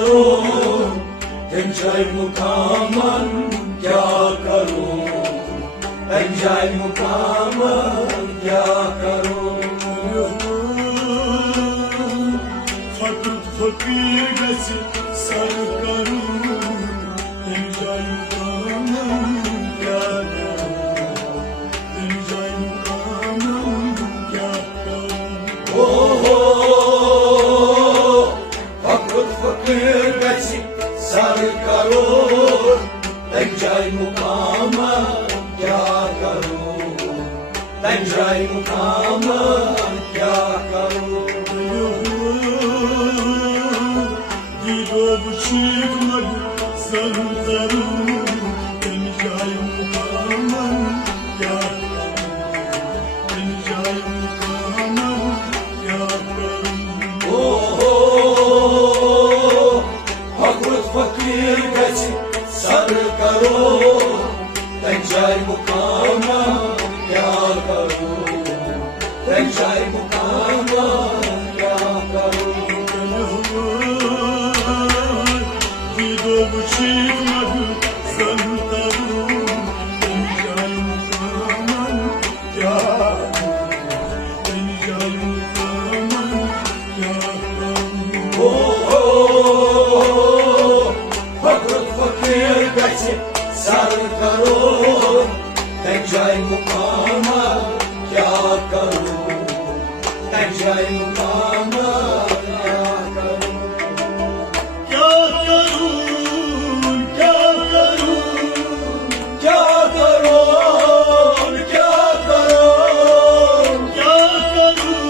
करूं, एंजॉय मुकामन क्या करूं, एंजॉय मुकामन क्या करूं। fakir fakir gesi sarkarım, enjoy mukamam kya karum, enjoy mukamam kya karum. Fakir fakir gesi sarkarım, enjoy mukaman क्या करूं, एंजॉय मुकामन क्या करूं। Gido bu çıkmadı sanırım, enjoy mukamam kya karum, enjoy mukamam kya karum. Fakir fakir gesi sarkarım, enjoy मुकामन क्या करूं, enjoy मुकामन क्या करूं। Gido bu çıkmadı sanırım, enjoy mukamam kya karum, enjoy mukamam kya karum. Fakir fakir gesi sarkarım, enjoy मुकामन क्या करूं, enjoy मुकामन क्या करूं। क्या करूं, क्या करूं, क्या करूं, क्या करूं, क्या करूं,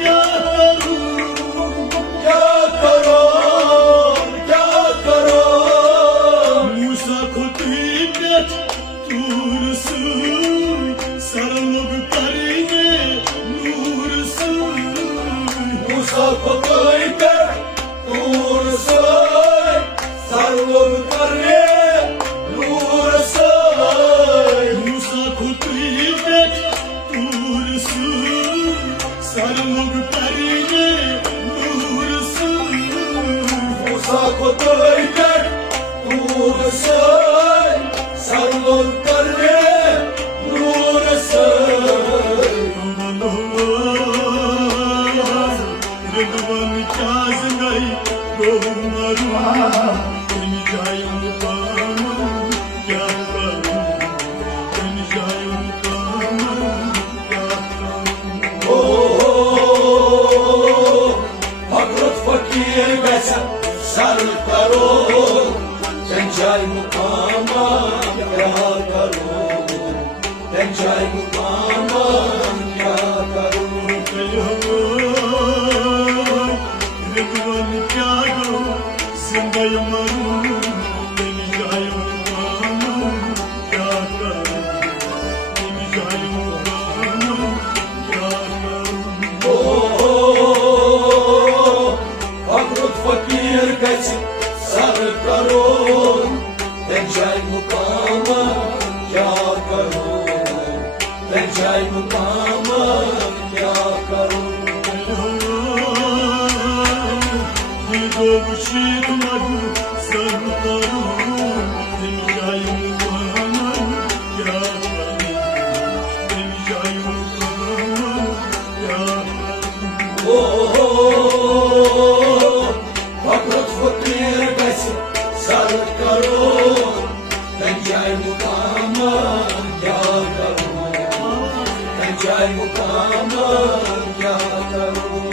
क्या करूं, क्या करूं, क्या करूं। Musa kutibet tursun, sarılıp karine nursun. Musa kutuybe dursun, sarılıp karne dursun. Musa kutibet tursun, sarılıp karine nursun. Musa kutuybe dursun, sarılıp karne dursun. Rıdvan kazgay doğmarum, enjoy mukamam kya karum, enjoy mukamam kya karum. Fakir fakir gesi sarkarım, enjoy मुकामन क्या करूं, enjoy मुकामन क्या करूं। Rıdvan kâgo zindayamarum, enjoy mukamam kya karum, enjoy mukamam kya karum. Fakir fakir gesi sarkarım, enjoy मुकामन क्या करूं, enjoy मुकामन क्या करूं। Gido bu çıkmadı sanırım, enjoy mukamam kya karum, enjoy mukamam kya karum. Fakir fakir gesi sarkarım, enjoy मुकामन क्या करूं, enjoy मुकामन क्या करूं।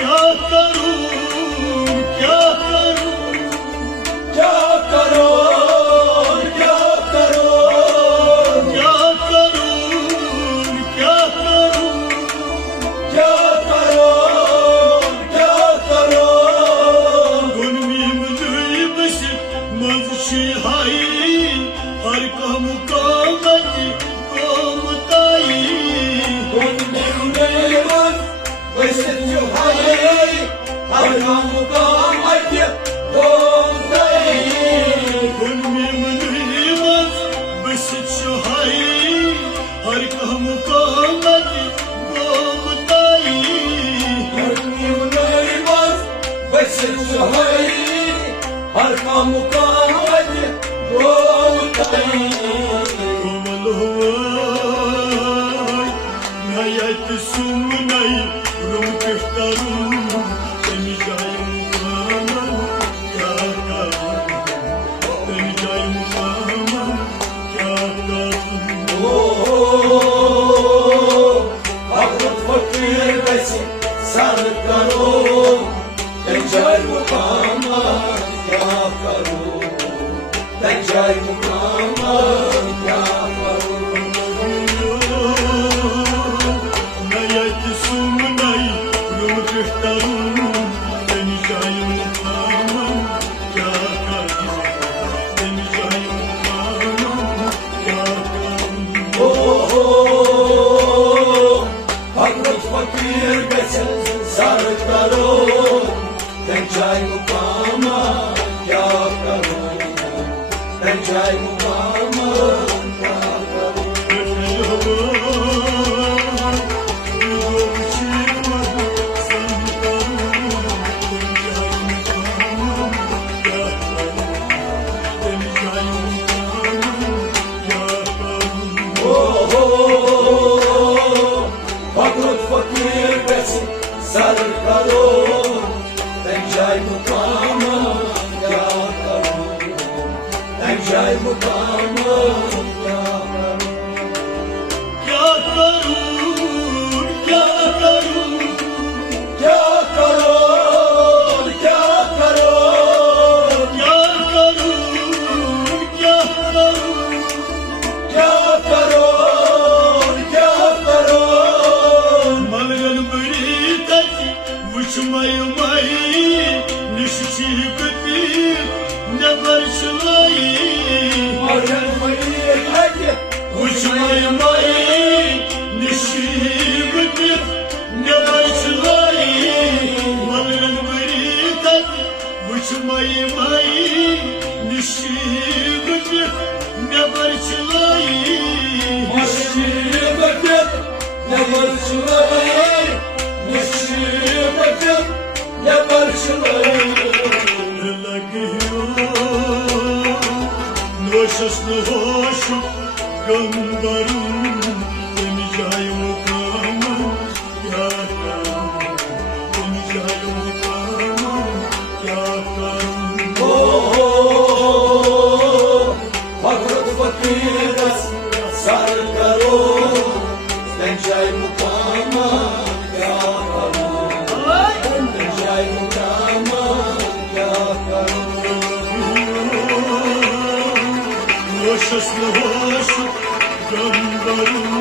क्या करूं, क्या करूं, क्या करूं, क्या करूं, क्या करूं, क्या करूं, क्या करूं, क्या करूं। gönlüm duymuş mazşi hay, her kamukamadı komutayı. Gönlümden beşinci hayır, her mukamet yolundayım. yet sumnai rum kishtarum teni jayum kama kya karum teni jayum kama kya karum Hakrut fakir besin sarık karun Tencay mukama ya karun Tencay mukama ya karun Nayet sumnai rum kishtarum teni jayum kama kya karum teni jayum kama kya karum Hakrut fakir besin sarık karun Tencay mukama ya karun Tencay mukama ya karun Hakrut fakir besin sarık karun Tencay mukama ya karun Tencay mukama ya karun Kya karum Ya karun ya karun kya karum kya karum Ya karun ya karun Malgan bari tati vuchmay may nishchi gati never shlai Marjan mayı hadi vuchmay may nishchi gati never shlai Malgan bari tati vuchmay may nishchi gati never shlai Nişibetim ne barışılayı Nişibetim ne barışılayı Noşas noşu gambarım Demeyeceğim kama yakarım Demeyeceğim kama yakarım Hakrut fakir besin sarık karun Tencay mukama ya karun Tencay mukama ya karun Noşas noşu gambarım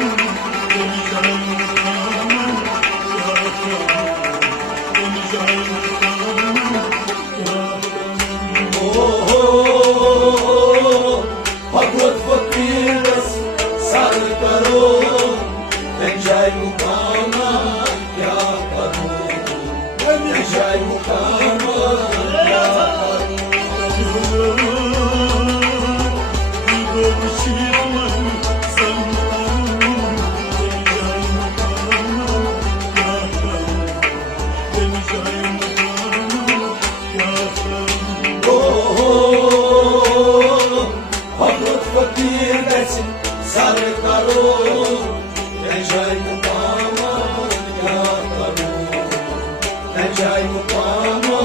Demeyeceğim kama yakarım Demeyeceğim kama yakarım Hakrut fakir besin sarık karun Tencay mukama ya karun Tencay mukama ya karun Hakrut fakir besin sarık karun Tencay mukama ya karun Tencay mukama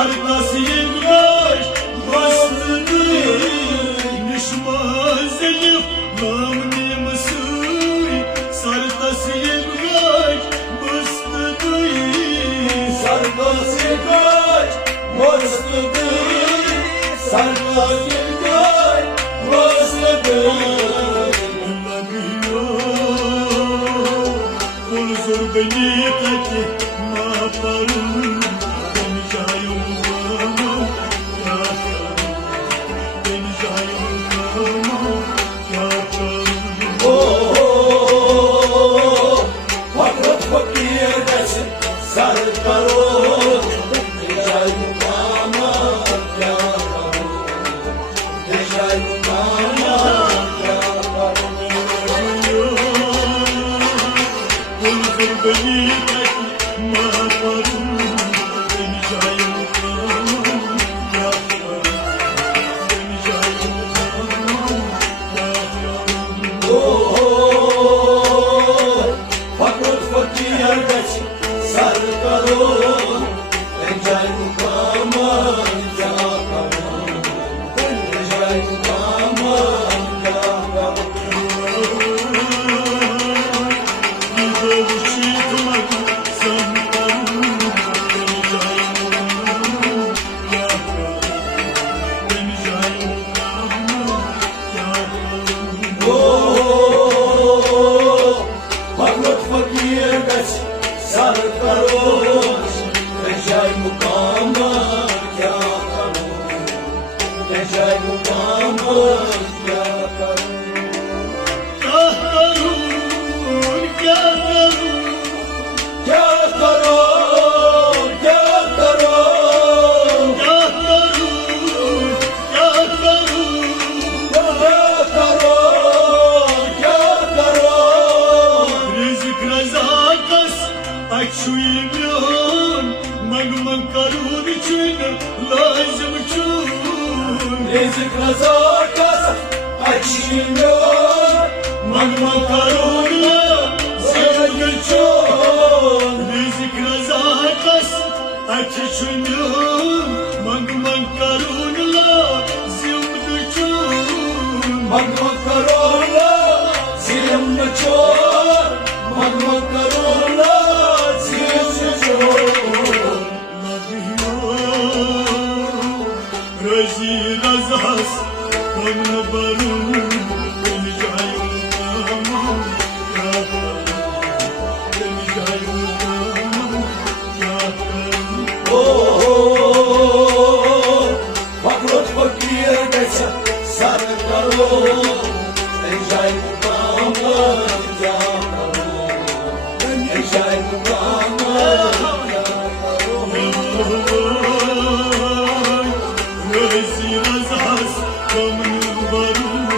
Sardas yevgaş bastını Nişmaz elif namni mısıy Sardas yevgaş bastını Sardas yevgaş bastını Sardas yevgaş bastını Zor beni kati ne yaparım Ben cayılmam yakarım Ben cayılmam yakarım Fakat fakir desin sarı karol Necai mukama yakarım Necai mukama yakarım Zor beni kati ne yaparım Ben cayılmam yakarım Ben cayılmam yakarım Fakat fakir desin sarı karol Necai mukama yakarım Necai mukama yakarım Fakat fakir desin sarı karol Necai mukama yakarım Necai mukama yakarım Rizik razakas açılıyor Magma karunla sevgilçon Rizik razakas açılıyor Magma karunla sevgilçon Magma karunla zilmçon Magma karunla zilmçon Razi razas Kamna barun Ben cayılmam yakarım Ben cayılmam yakarım Fakat fakir desin sarı karol Necai mukama yakarım Necai mukama yakarım Razi razas Kamna barun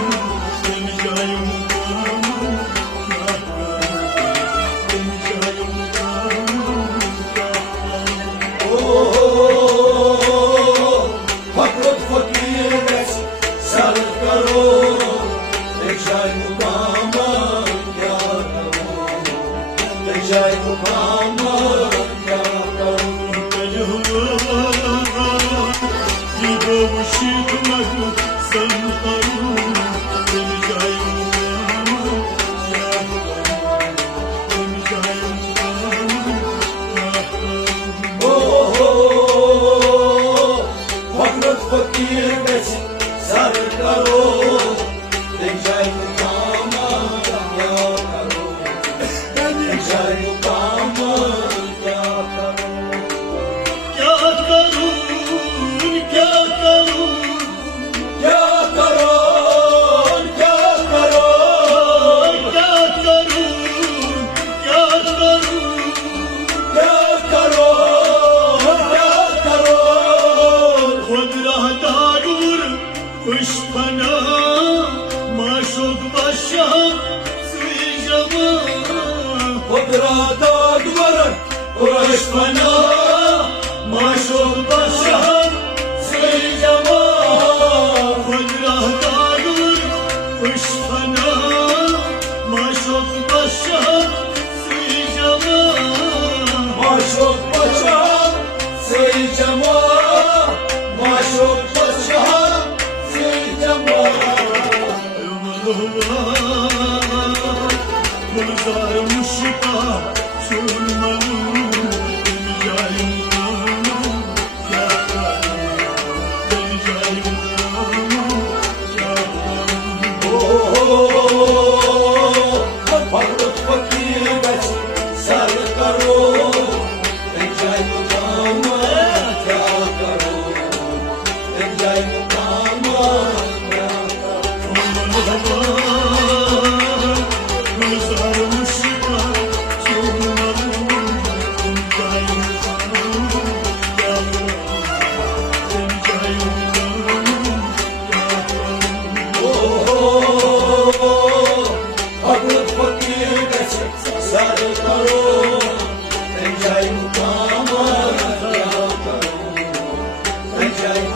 जय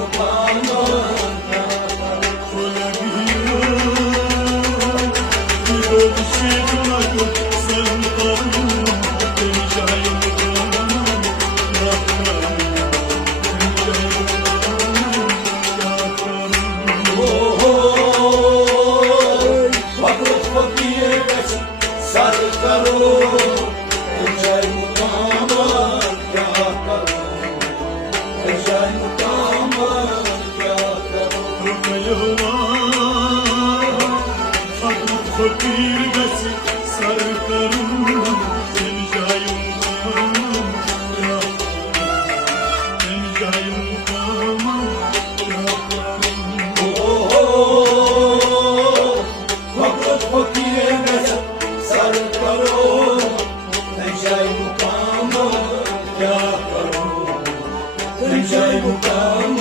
फकीर बस sir करूं इन जायूं फकीर बस sir करो जय मुकाम क्या करो जय मुकाम